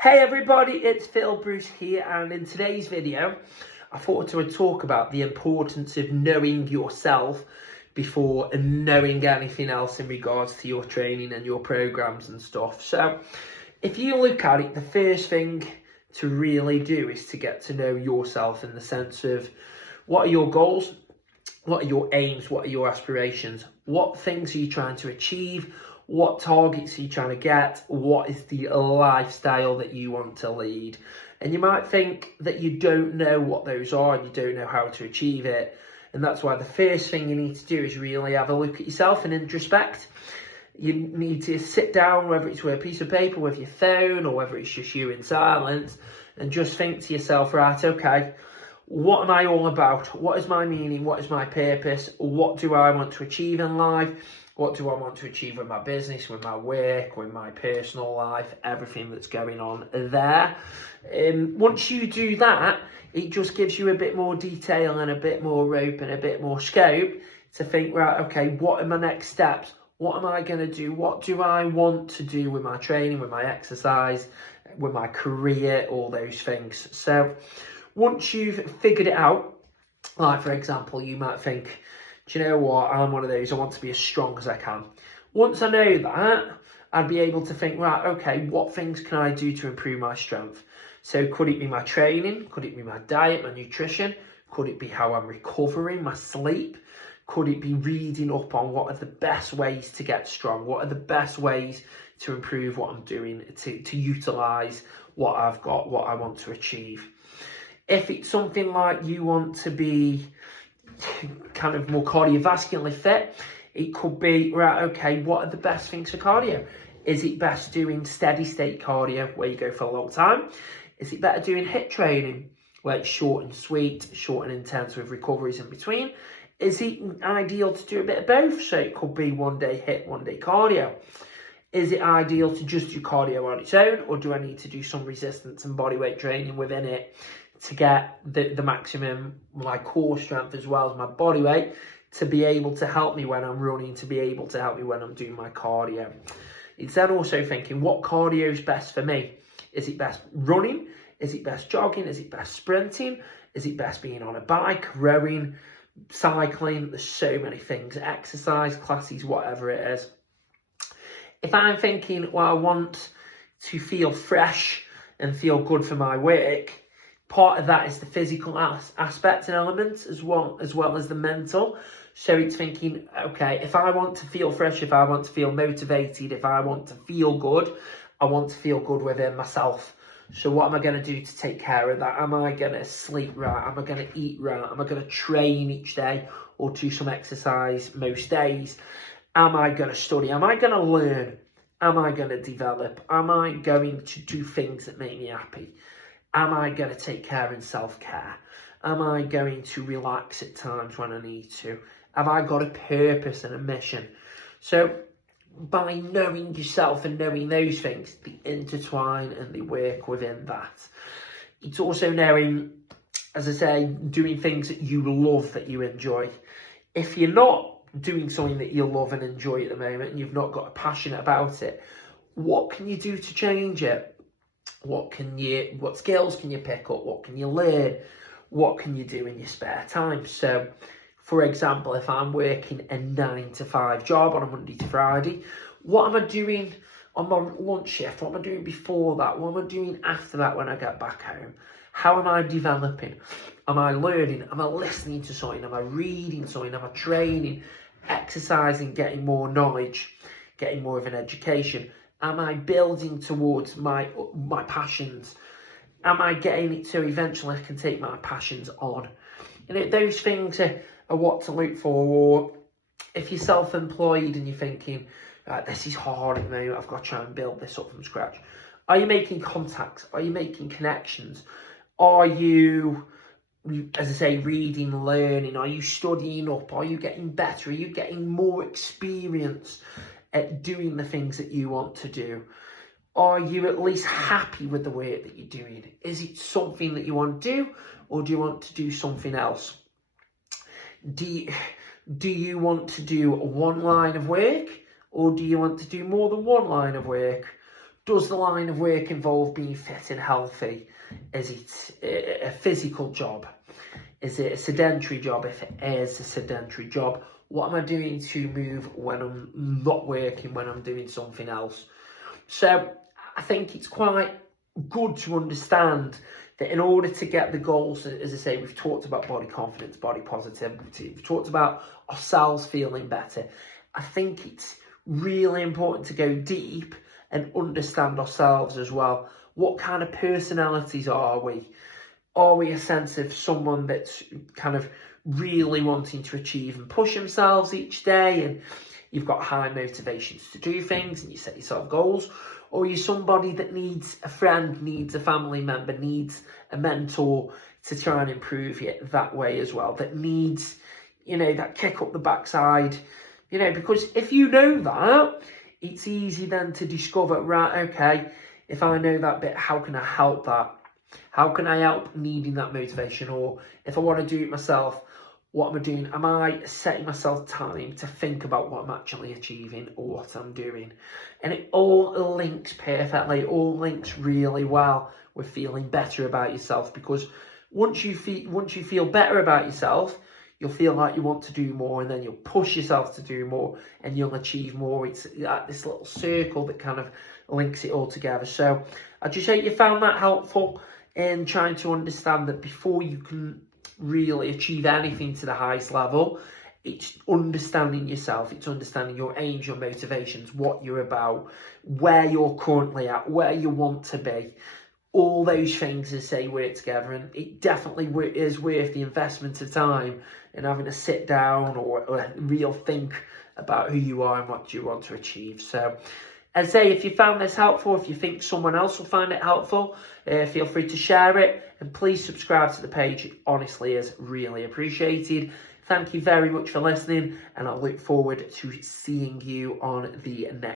Hey everybody, it's Phil Bruce here, and in today's video I thought I would talk about the importance of knowing yourself before knowing anything else in regards to your training and your programs and stuff. So if you look at it, the first thing to really do is to get to know yourself in the sense of what are your goals, what are your aims, what are your aspirations, what things are you trying to achieve, what targets are you trying to get, what is the lifestyle that you want to lead. And you might think that you don't know what those are and you don't know how to achieve it. And that's why the first thing you need to do is really have a look at yourself and introspect. You need to sit down, whether it's with a piece of paper, with your phone, or whether it's just you in silence, and just think to yourself, right, okay, what am I all about? What is my meaning? What is my purpose? What do I want to achieve in life? What do I want to achieve with my business, with my work, with my personal life, everything that's going on there? Once you do that, it just gives you a bit more detail and a bit more rope and a bit more scope to think, right, okay, what are my next steps? What am I going to do? What do I want to do with my training, with my exercise, with my career, all those things? So once you've figured it out, like for example, you might think, do you know what, I'm one of those, I want to be as strong as I can. Once I know that, I'd be able to think, right, okay, what things can I do to improve my strength? So could it be my training? Could it be my diet, my nutrition? Could it be how I'm recovering, my sleep? Could it be reading up on what are the best ways to get strong? What are the best ways to improve what I'm doing, to utilise what I've got, what I want to achieve? If it's something like you want to be kind of more cardiovascularly fit, it could be, right, okay, what are the best things for cardio? Is it best doing steady state cardio where you go for a long time? Is it better doing HIIT training where it's short and sweet, short and intense with recoveries in between? Is it ideal to do a bit of both? So it could be one day HIIT, one day cardio. Is it ideal to just do cardio on its own, or do I need to do some resistance and bodyweight training within it to get the maximum, my core strength as well as my body weight, to be able to help me when I'm running, to be able to help me when I'm doing my cardio? It's then also thinking, what cardio is best for me? Is it best running? Is it best jogging? Is it best sprinting? Is it best being on a bike, rowing, cycling? There's so many things, exercise classes, whatever it is. If I'm thinking, well, I want to feel fresh and feel good for my work, part of that is the physical aspect and element as well as the mental. So it's thinking, okay, if I want to feel fresh, if I want to feel motivated, if I want to feel good, I want to feel good within myself. So what am I going to do to take care of that? Am I going to sleep right? Am I going to eat right? Am I going to train each day or do some exercise most days? Am I going to study? Am I going to learn? Am I going to develop? Am I going to do things that make me happy? Am I going to take care and self-care? Am I going to relax at times when I need to? Have I got a purpose and a mission? So by knowing yourself and knowing those things, they intertwine and they work within that. It's also knowing, as I say, doing things that you love, that you enjoy. If you're not doing something that you love and enjoy at the moment and you've not got a passion about it, what can you do to change it? What skills can you pick up? What can you learn? What can you do in your spare time? So, for example, if I'm working a 9-to-5 job on a Monday to Friday, what am I doing on my lunch shift? What am I doing before that? What am I doing after that when I get back home? How am I developing? Am I learning? Am I listening to something? Am I reading something? Am I training, exercising, getting more knowledge, getting more of an education? Am I building towards my passions? Am I getting it so eventually I can take my passions on? Those things are what to look for. Or if you're self-employed and you're thinking, this is hard at the moment, I've got to try and build this up from scratch. Are you making contacts? Are you making connections? Are you, as I say, reading, learning? Are you studying up? Are you getting better? Are you getting more experience at doing the things that you want to do? Are you at least happy with the work that you're doing? Is it something that you want to do, or do you want to do something else? Do you want to do one line of work, or do you want to do more than one line of work? Does the line of work involve being fit and healthy? Is it a physical job? Is it a sedentary job? If it is a sedentary job, what am I doing to move when I'm not working, when I'm doing something else? So I think it's quite good to understand that in order to get the goals, as I say, we've talked about body confidence, body positivity, we've talked about ourselves feeling better. I think it's really important to go deep and understand ourselves as well. What kind of personalities are we? Are we a sense of someone that's kind of really wanting to achieve and push themselves each day, and you've got high motivations to do things and you set yourself goals? Or are you somebody that needs a friend, needs a family member, needs a mentor to try and improve it that way as well? That needs, that kick up the backside, because if you know that, it's easy then to discover, right, okay, if I know that bit, how can I help that? How can I help needing that motivation? Or if I want to do it myself, what am I doing? Am I setting myself time to think about what I'm actually achieving or what I'm doing? And it all links perfectly, all links really well with feeling better about yourself, because once you feel better about yourself, you'll feel like you want to do more, and then you'll push yourself to do more and you'll achieve more. It's like this little circle that kind of links it all together. So I just hope you found that helpful in trying to understand that before you can really achieve anything to the highest level, it's understanding yourself, it's understanding your aims, your motivations, what you're about, where you're currently at, where you want to be. All those things, as say, work together, and it definitely is worth the investment of time and having to sit down or a real think about who you are and what you want to achieve. So, as I say, if you found this helpful, if you think someone else will find it helpful, feel free to share it, and please subscribe to the page. It honestly is really appreciated. Thank you very much for listening, and I look forward to seeing you on the next